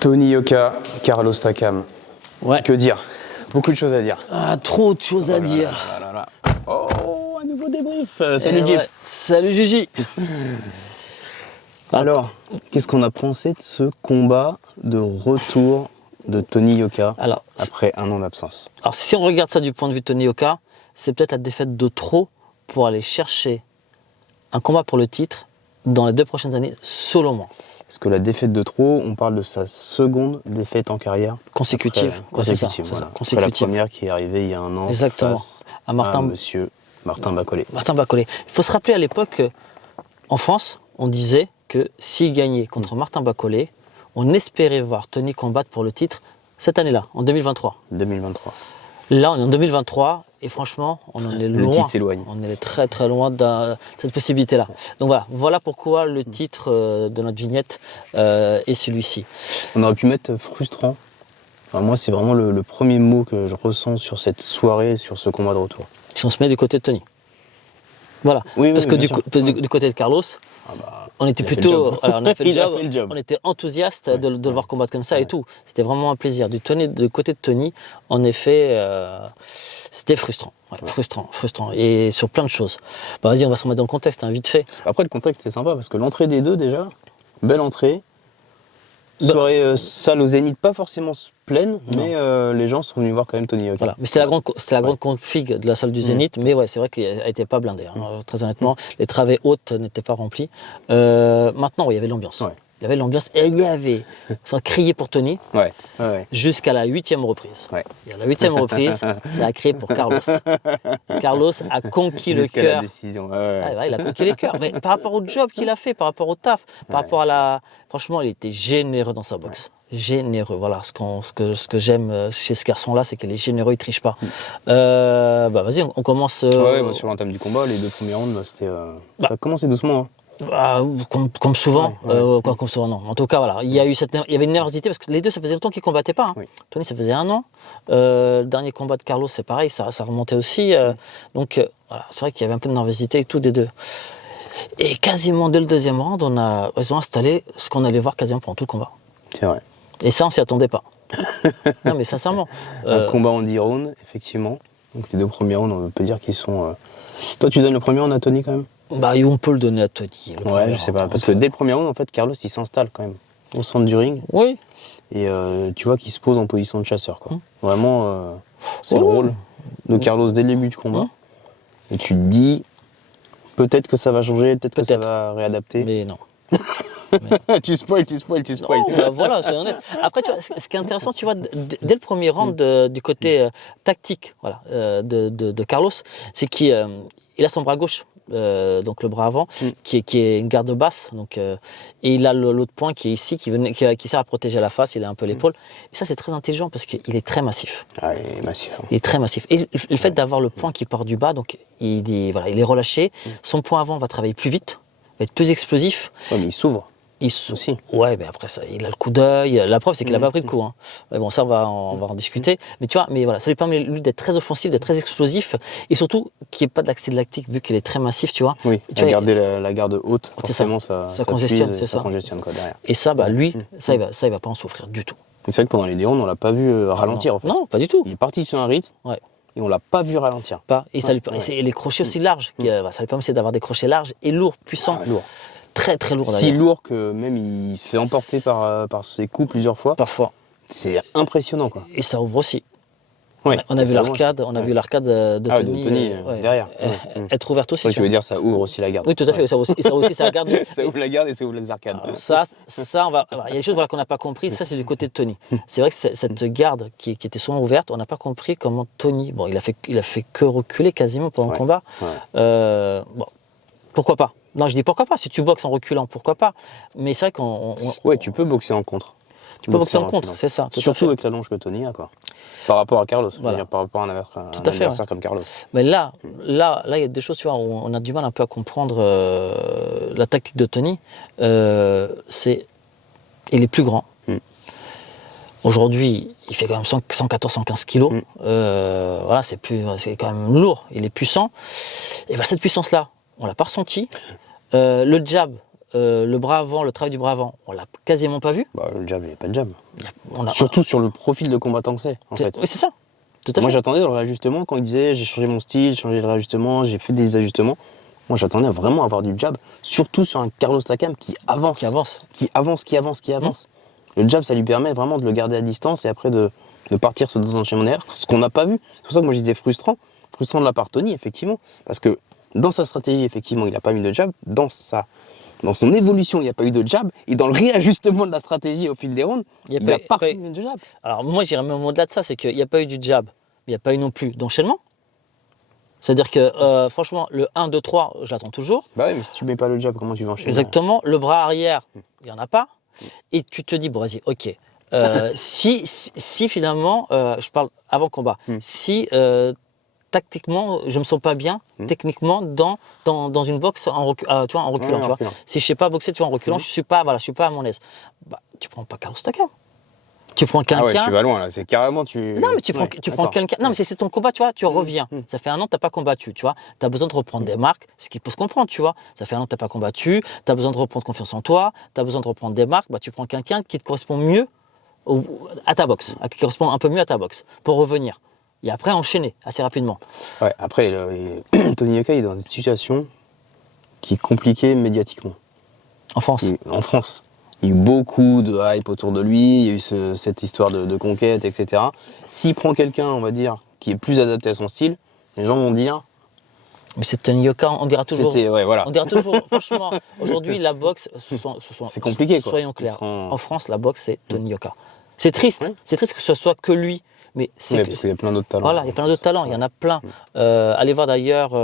Tony Yoka, Carlos Takam. Ouais. Que dire? Beaucoup de choses à dire. Ah, trop de choses à dire. Oh, un nouveau débrief. Salut Eh Jip. ouais. Salut Gigi. Alors, qu'est-ce qu'on a pensé de ce combat de retour de Tony Yoka après un an d'absence? Alors si on regarde ça du point de vue de Tony Yoka, c'est peut-être la défaite de trop pour aller chercher un combat pour le titre dans les 2 prochaines années, selon moi. Parce que la défaite de trop, on parle de sa seconde défaite en carrière. Consécutive. Consécutive, C'est ça. Après la première qui est arrivée il y a un an. Exactement. Face à monsieur Martin Bacolé. Martin Bacolé. Il faut se rappeler à l'époque, en France, on disait que s'il gagnait contre Martin Bacolé, on espérait voir Tony combattre pour le titre cette année-là, en 2023. 2023. Là, on est en 2023 et franchement, on en est loin. Le titre s'éloigne. On est très très loin de cette possibilité-là. Donc voilà pourquoi le titre de notre vignette est celui-ci. On aurait pu mettre frustrant. Enfin, moi, c'est vraiment le premier mot que je ressens sur cette soirée, sur ce combat de retour. Si on se met du côté de Tony. Voilà. Oui, parce que du côté de Carlos, on était plutôt. On a fait le job. On était enthousiaste de le voir combattre comme ça et tout. C'était vraiment un plaisir. Du côté de Tony, en effet, c'était frustrant. Ouais, frustrant. Et sur plein de choses. Bah, vas-y, on va se remettre dans le contexte, vite fait. Après, le contexte, c'est sympa parce que l'entrée des deux, déjà, belle entrée. Soirée salle au Zénith, pas forcément pleine, mais les gens sont venus voir quand même Tony Yoka. Voilà. Mais c'était la grande config de la salle du Zénith, mais ouais, c'est vrai qu'elle n'était pas blindée. Très honnêtement, les travées hautes n'étaient pas remplies. Maintenant, il y avait l'ambiance. Ouais. Il y avait l'ambiance et il y avait, ça criait pour Tony, jusqu'à la 8e reprise. Ouais. Et à la 8e reprise, ça a crié pour Carlos. Carlos a conquis le cœur. La décision. Il a conquis les cœurs. Mais par rapport au job qu'il a fait, par rapport au taf, par rapport à la... Franchement, il était généreux dans sa boxe. Généreux, voilà. Ce que j'aime chez ce garçon-là, c'est qu'il est généreux, il ne triche pas. Vas-y, on commence... sur l'entame du combat, les 2 premiers rounds, c'était... ça a commencé doucement. Comme souvent, comme souvent, non. En tout cas, voilà, il y avait une nervosité parce que les deux, ça faisait longtemps qu'ils ne combattaient pas. Oui. Tony, ça faisait 1 an. Le dernier combat de Carlos, c'est pareil, ça remontait aussi. Donc, voilà, c'est vrai qu'il y avait un peu de nervosité et tout des deux. Et quasiment dès le 2e round, ils ont installé ce qu'on allait voir quasiment pendant tout le combat. C'est vrai. Et ça, on s'y attendait pas. Non, mais sincèrement. Un combat en 10 rounds, effectivement. Donc, les 2 premiers rounds, on peut dire qu'ils sont... Toi, tu donnes le premier round à Tony quand même? On peut le donner à Tony. Ouais, je sais pas. Parce que dès le premier round, en fait, Carlos, il s'installe quand même au centre du ring. Oui. Et tu vois qu'il se pose en position de chasseur, quoi. Vraiment, c'est le rôle de Carlos dès le début du combat. Et tu te dis, peut-être que ça va changer, peut-être que ça va réadapter. Mais non. Tu spoil. Non, voilà, c'est honnête. Après, tu vois, ce qui est intéressant, tu vois, dès le premier round du côté tactique de Carlos, c'est qu'il a son bras gauche. Donc le bras avant, qui est une garde basse, donc, et il a l'autre point qui est ici, qui sert à protéger la face, il a un peu l'épaule. Et ça, c'est très intelligent parce qu'il est très massif. Ah, il est massif. Il est très massif. Et le fait d'avoir le point qui part du bas, donc il est relâché. Son point avant va travailler plus vite, va être plus explosif. Ouais, mais il s'ouvre. Aussi. Ouais, mais après ça, il a le coup d'œil. La preuve, c'est qu'il n'a pas pris de coup. Mais bon, ça, on va en discuter. Mais tu vois, ça lui permet lui d'être très offensif, d'être très explosif, et surtout qu'il n'y ait pas d'accès de lactique vu qu'il est très massif, tu vois. Oui. Garder la garde haute, forcément, ça congestionne, ça congestionne quoi derrière. Et ça, lui, il va pas en souffrir du tout. C'est vrai que pendant les déons, on l'a pas vu ralentir en fait. Non, pas du tout. Il est parti sur un rythme. Ouais. Et on l'a pas vu ralentir. Et les crochets aussi larges, ça lui permet aussi d'avoir des crochets larges et lourds, puissants. Lourd. Très très lourd d'ailleurs. Si lourd que même il se fait emporter par ses coups plusieurs fois. Parfois. C'est impressionnant quoi. Et ça ouvre aussi. Ouais, on a vu l'arcade, de Tony, de Tony derrière. Être ouverte aussi. Tu veux dire ça ouvre aussi la garde. Oui, tout à fait. Ça ouvre aussi sa garde. Ça ouvre la garde et ça ouvre les arcades. Alors, il y a des choses qu'on n'a pas compris. Ça, c'est du côté de Tony. C'est vrai que cette garde qui était souvent ouverte, on n'a pas compris comment Tony. Bon, il a fait que reculer quasiment pendant le combat. Pourquoi pas? Non, je dis pourquoi pas. Si tu boxes en reculant, pourquoi pas? Mais c'est vrai tu peux boxer en contre. Tu peux boxer en contre, c'est ça. Surtout avec la longe que Tony a, quoi. Par rapport à Carlos, par rapport à un adversaire comme Carlos. Mais là, il y a des choses, tu vois, où on a du mal un peu à comprendre la tactique de Tony. Il est plus grand. Aujourd'hui, il fait quand même 114-115 kilos. C'est quand même lourd. Il est puissant. Et cette puissance-là, on l'a pas ressenti. Le jab, le bras avant, le travail du bras avant, on l'a quasiment pas vu. Bah, le jab, il n'y a pas de jab. On a- Surtout sur le profil de combattant que c'est, en fait. Oui, c'est ça. Tout à Moi, fait. j'attendais le réajustement quand il disait j'ai changé mon style, j'ai changé le réajustement, j'ai fait des ajustements. Moi, j'attendais vraiment à avoir du jab, surtout sur un Carlos Takam qui avance. Qui avance. Qui avance, qui avance, qui avance. Le jab, ça lui permet vraiment de le garder à distance et après de partir sur deux enchaînements derrière, ce qu'on n'a pas vu. C'est pour ça que moi, je disais frustrant. Frustrant de la part de Tony, effectivement. Parce que dans sa stratégie, effectivement, il n'a pas mis de jab. Dans son évolution, il n'y a pas eu de jab. Et dans le réajustement de la stratégie au fil des rounds, il n'a pas mis de jab. Alors moi, j'irais même au-delà de ça, c'est qu'il n'y a pas eu du jab, mais il n'y a pas eu non plus d'enchaînement. C'est-à-dire que, franchement, le 1, 2, 3, je l'attends toujours. Bah ouais, mais si tu mets pas le jab, comment tu vas enchaîner? Exactement. Le bras arrière, il n'y en a pas. Et tu te dis, bon, vas-y, ok. Si finalement, je parle avant combat, si tactiquement, je me sens pas bien, techniquement, dans une boxe en, tu vois, en reculant. Ouais, tu vois. Si je sais pas boxer, tu vois, en reculant, je suis pas à mon aise. Bah, tu prends pas Carlos Takam. Tu prends quelqu'un. Ah ouais, tu vas loin là, c'est carrément tu. Non, mais tu prends quelqu'un. Non, mais c'est ton combat, tu vois, tu reviens. Ça fait un an que tu n'as pas combattu, tu vois. Tu as besoin de reprendre des marques, ce qui peut se comprendre, tu vois. Ça fait un an que tu n'as pas combattu, tu as besoin de reprendre confiance en toi, tu as besoin de reprendre des marques. Bah, tu prends quelqu'un qui te correspond mieux à ta boxe, qui correspond un peu mieux à ta boxe, pour revenir. Et après, enchaîner assez rapidement. Ouais, après, Tony Yoka, il est dans une situation qui est compliquée médiatiquement. En France. En France. Il y a eu beaucoup de hype autour de lui, il y a eu cette histoire de conquête, etc. S'il prend quelqu'un, on va dire, qui est plus adapté à son style, les gens vont dire... Mais c'est Tony Yoka, on dira toujours. Ouais, voilà. On dira toujours, franchement, aujourd'hui, la boxe, c'est compliqué, quoi. Soyons clairs. En France, la boxe, c'est Tony Yoka. C'est triste. C'est triste que ce soit que lui. Mais c'est parce qu'il y a plein d'autres talents. Voilà, il y a plein d'autres talents, il y en a plein. Allez voir d'ailleurs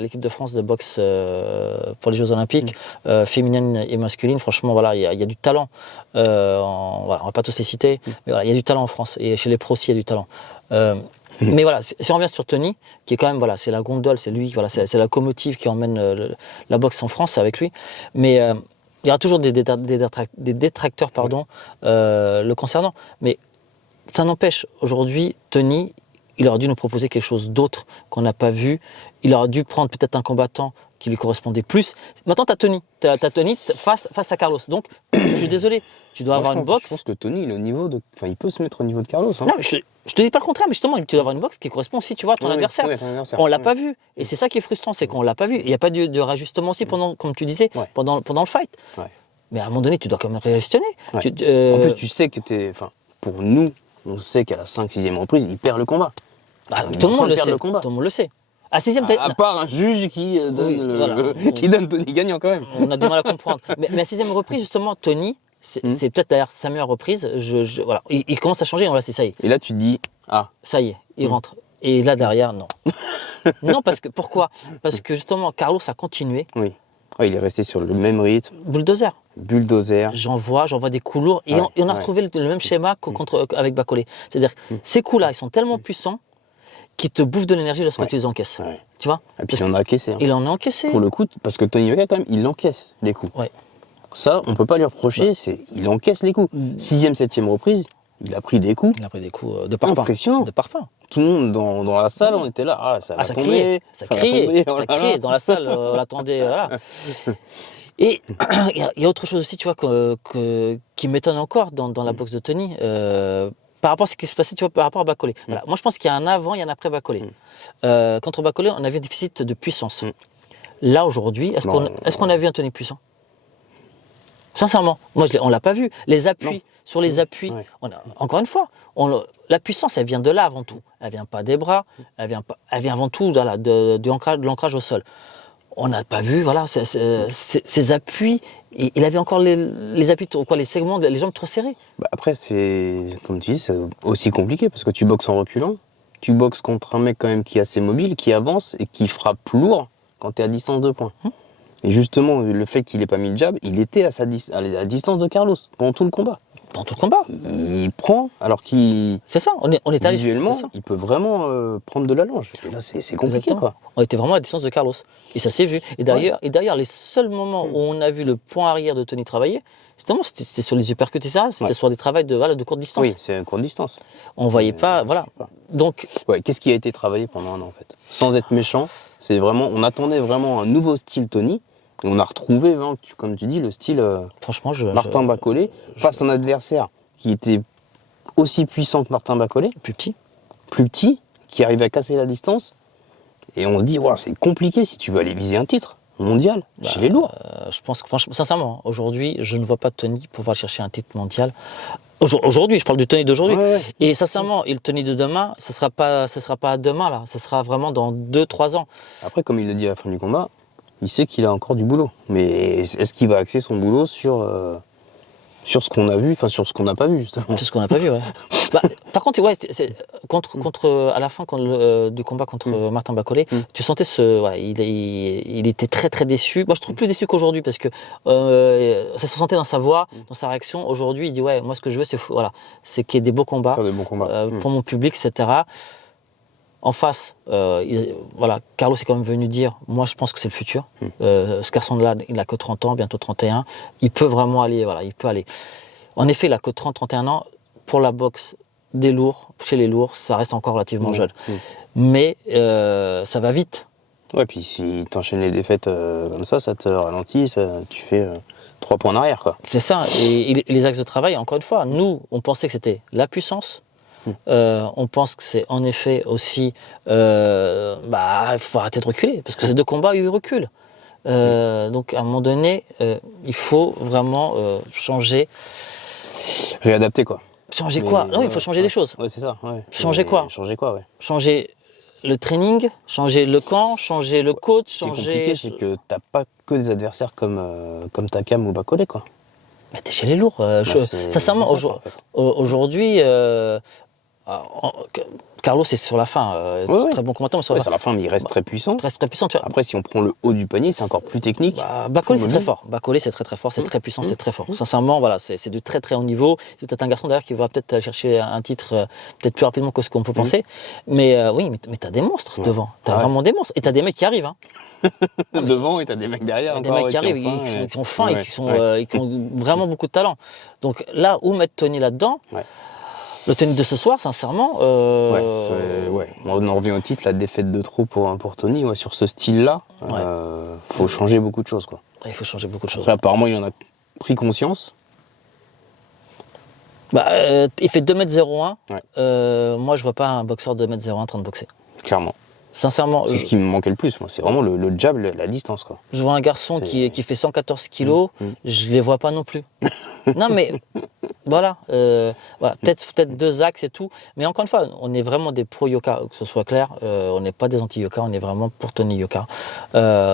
l'équipe de France de boxe pour les Jeux Olympiques, féminine et masculine. Franchement, voilà, il y a du talent. Voilà, on va pas tous les citer, mais voilà, il y a du talent en France. Et chez les pros aussi, il y a du talent. Mais voilà, si on revient sur Tony, qui est quand même, voilà, c'est la gondole, c'est lui, voilà, c'est la locomotive qui emmène la boxe en France avec lui. Mais il y aura toujours des détracteurs, pardon, le concernant. Mais ça n'empêche, aujourd'hui, Tony, il aurait dû nous proposer quelque chose d'autre qu'on n'a pas vu. Il aurait dû prendre peut-être un combattant qui lui correspondait plus. Maintenant, tu as Tony. T'as Tony face à Carlos. Donc, je suis désolé, tu dois avoir une boxe. Je pense que Tony, il est au niveau de... Enfin, il peut se mettre au niveau de Carlos. Hein. Non, mais je te dis pas le contraire, mais justement, tu dois avoir une boxe qui correspond aussi, tu vois, à ton adversaire. Oui, ton adversaire. On l'a pas vu. Et c'est ça qui est frustrant, c'est qu'on l'a pas vu. Il n'y a pas de rajustement aussi, pendant, comme tu disais, pendant le fight. Ouais. Mais à un moment donné, tu dois quand même réajustionner. Ouais. En plus, tu sais que t'es... Enfin, pour nous, on sait qu'à la 5-6e reprise, il perd le combat. Bah, tout le monde le sait. Le combat. Tout le monde le sait. À 6e, à part un juge qui donne Tony gagnant quand même. On a du mal à comprendre. Mais à 6e reprise, justement, Tony, c'est peut-être d'ailleurs sa meilleure reprise. Voilà, il commence à changer. Voilà, c'est ça y est. Et là, tu te dis, ça y est, il rentre. Et là derrière, non. Non, pourquoi? Parce que justement, Carlos a continué. Oui. Ouais, il est resté sur le même rythme. Bulldozer. J'envoie des coups lourds. Et on a retrouvé le même schéma avec Bacolé. C'est-à-dire, ces coups-là, ils sont tellement puissants qu'ils te bouffent de l'énergie lorsque tu les encaisses. Ouais. Tu vois? Et puis il en a encaissé. Hein. Il en a encaissé. Pour le coup, parce que Tony Yoka, quand même, il encaisse les coups. Ouais. Ça, on peut pas lui reprocher, il encaisse les coups. 6e, 7e reprise, il a pris des coups. Il a pris des coups de parpaing. Impressionnant. De parpaing. Tout le monde dans la salle, on était là, ça va tomber. Ça criait. Dans la salle, on attendait. Voilà. Et il y a autre chose aussi, tu vois, qui m'étonne encore dans la boxe de Tony, par rapport à ce qui se passait, tu vois, par rapport à Bacolé. Voilà. Moi, je pense qu'il y a un avant et un après Bacolé. Contre Bacolé, on avait un déficit de puissance. Là, aujourd'hui, est-ce qu'on a vu un Tony puissant? Sincèrement, moi, on l'a pas vu. Les appuis, sur les appuis, encore une fois, la puissance, elle vient de là avant tout. Elle vient pas des bras, elle vient avant tout de l'ancrage au sol. On n'a pas vu, voilà, ces appuis. Il avait encore les appuis, les segments, les jambes trop serrées. Bah après, c'est, comme tu dis, c'est aussi compliqué parce que tu boxes en reculant. Tu boxes contre un mec quand même qui est assez mobile, qui avance et qui frappe lourd quand tu es à distance de poing. Et justement, le fait qu'il n'ait pas mis le jab, il était à la distance de Carlos pendant tout le combat. Pendant tout le combat. Il prend, alors qu'il... C'est ça, on est allé... Visuellement, il peut vraiment prendre de la longe. Et là, c'est compliqué, quoi. On était vraiment à la distance de Carlos. Et ça s'est vu. Et d'ailleurs, les seuls moments où on a vu le point arrière de Tony travailler, c'était sur les uppercuts et ça, c'était sur des travails de courte distance. Oui, c'est courte distance. On voyait pas, voilà. Donc... Ouais, qu'est-ce qui a été travaillé pendant un an, en fait? Sans être méchant, c'est vraiment... On attendait vraiment un nouveau style Tony, Et on a retrouvé, hein, comme tu dis, le style Franchement, Martin Bacolé face à un adversaire qui était aussi puissant que Martin Bacolé, plus petit, qui arrivait à casser la distance. Et on se dit, ouais, c'est compliqué si tu veux aller viser un titre mondial chez les lourds. Je pense que, franchement, sincèrement, aujourd'hui, je ne vois pas Tony pouvoir chercher un titre mondial. Aujourd'hui, je parle du Tony d'aujourd'hui. Ouais. Et sincèrement, et le Tony de demain, ce sera pas demain, là. Ce sera vraiment dans 2-3 ans. Après, comme il le dit à la fin du combat, il sait qu'il a encore du boulot. Mais est-ce qu'il va axer son boulot sur ce qu'on a vu, enfin sur ce qu'on n'a pas vu, justement? C'est ce qu'on n'a pas vu, ouais. Par contre, ouais, à la fin du combat contre Martin Bacolé, tu sentais il était très très déçu. Moi, je trouve plus déçu qu'aujourd'hui parce que ça se sentait dans sa voix, dans sa réaction. Aujourd'hui, il dit ouais, moi ce que je veux, c'est qu'il y ait des beaux combats, Faire de bons combats. pour mon public, etc. En face, Carlos est quand même venu dire, moi je pense que c'est le futur. Ce garçon-là, il n'a que 30 ans, bientôt 31. Il peut vraiment aller, il peut aller. En effet, il n'a que 30-31 ans. Pour la boxe des lourds, chez les lourds, ça reste encore relativement jeune. Mais ça va vite. Ouais, puis si tu enchaînes les défaites comme ça te ralentit, tu fais 3 points en arrière, quoi. C'est ça. Et les axes de travail, encore une fois, nous, on pensait que c'était la puissance. On pense que c'est en effet aussi, il faut arrêter de reculer, parce que ces 2 combats, ils reculent. Donc à un moment donné, il faut vraiment changer. Réadapter, quoi. Changer quoi? Non, il faut changer des choses. Ouais, c'est ça. Ouais. Changer quoi? Changer quoi, ouais. Changer le training, changer le camp, changer le coach, changer... Ce qui est compliqué, c'est que t'as pas que des adversaires comme Takam ou Bacolé, quoi. Mais t'es chez les lourds. Sincèrement, aujourd'hui... Carlos est sur la fin, très bon combattant, mais sur la fin, mais il reste très puissant. Très puissant, tu vois. Après, si on prend le haut du panier, c'est encore plus technique. Bacolé, c'est très fort. Bacolé, c'est très fort, c'est très puissant, c'est très fort. Sincèrement, voilà, c'est de très très haut niveau. C'est peut-être un garçon d'ailleurs qui va peut-être aller chercher un titre peut-être plus rapidement que ce qu'on peut penser. Mais oui, mais t'as des monstres devant. T'as vraiment des monstres. Et t'as des mecs qui arrivent. Hein. Devant et t'as des mecs derrière. Des mecs qui arrivent, qui ont faim et qui ont vraiment beaucoup de talent. Donc là, où mettre Tony là-dedans? Le Tony de ce soir, sincèrement... On en revient au titre, la défaite de trop pour Tony. Ouais, sur ce style-là, faut changer beaucoup de choses, quoi. Il faut changer beaucoup de choses. Après, apparemment, il en a pris conscience. Il fait 2m01. Moi, je vois pas un boxeur de 2m01 en train de boxer. Clairement. Sincèrement. C'est ce qui me manquait le plus, moi. C'est vraiment le jab, la distance, quoi. Je vois un garçon qui fait 114 kilos, je les vois pas non plus. Non, mais voilà. Peut-être 2 axes et tout. Mais encore une fois, on est vraiment des pro-Yoka, que ce soit clair. On n'est pas des anti-Yoka, on est vraiment pour Tony Yoka.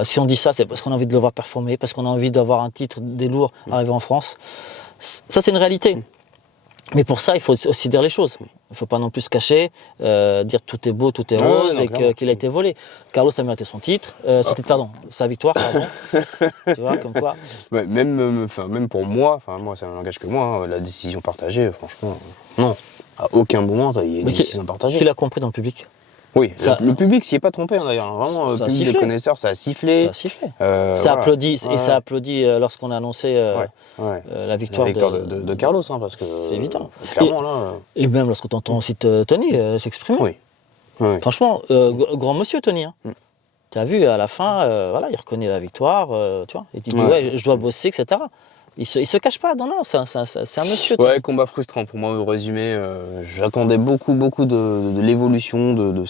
Si on dit ça, c'est parce qu'on a envie de le voir performer, parce qu'on a envie d'avoir un titre des lourds arrivé en France. Ça, c'est une réalité. Mais pour ça, il faut aussi dire les choses. Il ne faut pas non plus se cacher, dire tout est beau, tout est rose et qu'il a été volé. Carlos a mérité son titre, sa victoire, pardon. Tu vois, comme quoi. Ouais, même pour moi, ça n'engage que moi, la décision partagée, franchement, non. À aucun moment, il y a une décision partagée. Qui l'a compris dans le public? Oui, le public s'y est pas trompé, d'ailleurs. Vraiment, le public des connaisseurs, ça a sifflé. Ça a sifflé. Ça a applaudi lorsqu'on a annoncé la victoire de Carlos, parce que c'est évident. Clairement, et même lorsque tu entends aussi Tony s'exprimer. Oui. Franchement, grand monsieur Tony. Tu as vu, à la fin, il reconnaît la victoire, tu vois. Il dit je dois bosser, etc. Il se cache pas, non, c'est un monsieur. Ouais, combat frustrant pour moi, au résumé. J'attendais beaucoup de l'évolution de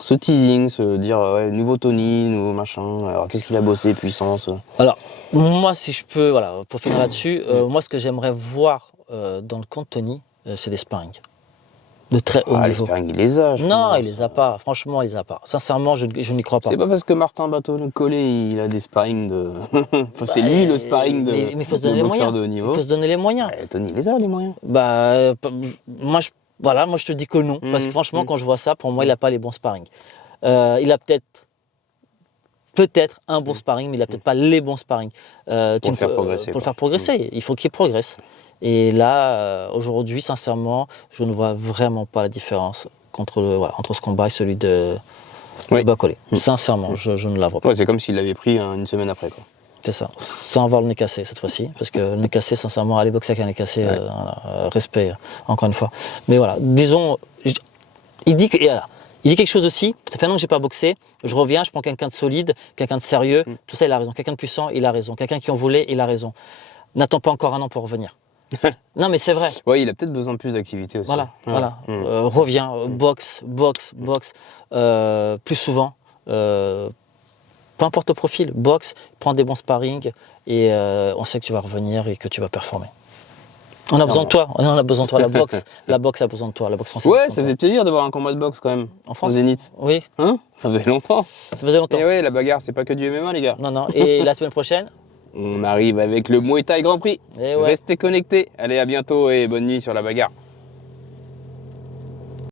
ce teasing, se dire nouveau Tony, nouveau machin. Alors qu'est-ce qu'il a bossé, puissance. Alors, moi, si je peux, pour finir là-dessus, moi, ce que j'aimerais voir dans le camp de Tony, c'est des sparring. De très haut niveau. Les sparring, il les a. Non, il les a pas. Franchement, il les a pas. Sincèrement, je n'y crois pas. C'est pas parce que Martin Bacolé, il a des sparring de. C'est lui le sparring de. Mais il faut se donner les moyens. De haut niveau. Il faut se donner les moyens. Tony, il les a les moyens. Moi, je te dis que non. Parce que franchement, quand je vois ça, pour moi, il n'a pas les bons sparring. Il a peut-être un bon sparring, mais il n'a peut-être pas les bons sparring. Pour le faire progresser. Il faut qu'il progresse. Et là, aujourd'hui, sincèrement, je ne vois vraiment pas la différence entre ce combat et celui de Bacolé. Sincèrement, je ne la vois pas. Ouais, c'est comme s'il l'avait pris une semaine après, quoi. C'est ça, sans avoir le nez cassé cette fois-ci, parce que le nez cassé, sincèrement, aller boxer avec un nez cassé, respect, encore une fois. Mais voilà, disons, il dit que Il dit quelque chose aussi, ça fait un an que j'ai pas boxé, je reviens, je prends quelqu'un de solide, quelqu'un de sérieux, tout ça il a raison. Quelqu'un de puissant, il a raison. Quelqu'un qui en voulait, il a raison. N'attends pas encore un an pour revenir. Non mais c'est vrai. Ouais, il a peut-être besoin de plus d'activité aussi. Voilà, Ouais. voilà. Reviens, boxe, plus souvent. Peu importe le profil, boxe, prends des bons sparring et on sait que tu vas revenir et que tu vas performer. On a besoin de toi, on a besoin de toi, la boxe a besoin de toi, la boxe française. Ouais, ça faisait plaisir de voir un combat de boxe quand même. En France Au Zénith. Oui, Hein? Ça faisait longtemps. ça faisait longtemps. Et ouais, la bagarre, c'est pas que du MMA, les gars. Non, non. Et la semaine prochaine On arrive avec le Muay Thai Grand Prix. Eh ouais. Restez connectés. Allez, à bientôt et bonne nuit sur la bagarre.